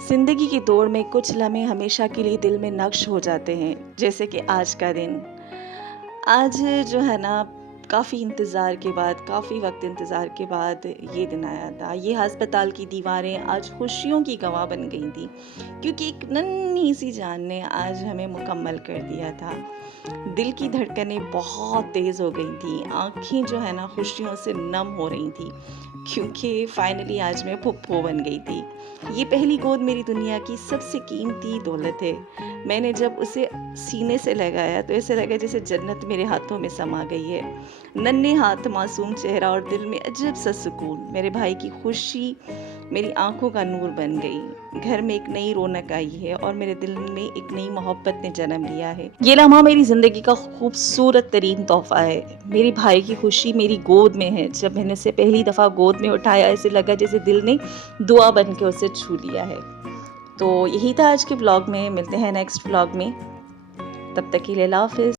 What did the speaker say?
जिंदगी की दौड़ में कुछ लम्हे हमेशा के लिए दिल में नक्श हो जाते हैं, जैसे कि आज का दिन। आज जो है ना, काफ़ी इंतज़ार के बाद, काफ़ी वक्त इंतज़ार के बाद ये दिन आया था। ये अस्पताल की दीवारें आज खुशियों की गवाह बन गई थी, क्योंकि एक नन्ही सी जान ने आज हमें मुकम्मल कर दिया था। दिल की धड़कनें बहुत तेज़ हो गई थी, आँखें जो है ना खुशियों से नम हो रही थी, क्योंकि फाइनली आज मैं फुप्पो बन गई थी। ये पहली गोद मेरी दुनिया की सबसे कीमती दौलत है। मैंने जब उसे सीने से लगाया तो ऐसे लगा जैसे जन्नत मेरे हाथों में समा गई है। नन्हे हाथ, मासूम चेहरा और दिल में अजब सा सुकून। मेरे भाई की खुशी मेरी आंखों का नूर बन गई। घर में एक नई रौनक आई है और मेरे दिल में एक नई मोहब्बत ने जन्म लिया है। ये लम्हा मेरी जिंदगी का खूबसूरत तरीन तोहफा है। मेरे भाई की खुशी मेरी गोद में है। जब मैंने उसे पहली दफ़ा गोद में उठाया, ऐसे लगा जैसे दिल ने दुआ बन के उसे छू लिया है। तो यही था आज के व्लॉग में। मिलते हैं नेक्स्ट व्लॉग में। तब तक के लिए अल्लाह हाफ़िज़।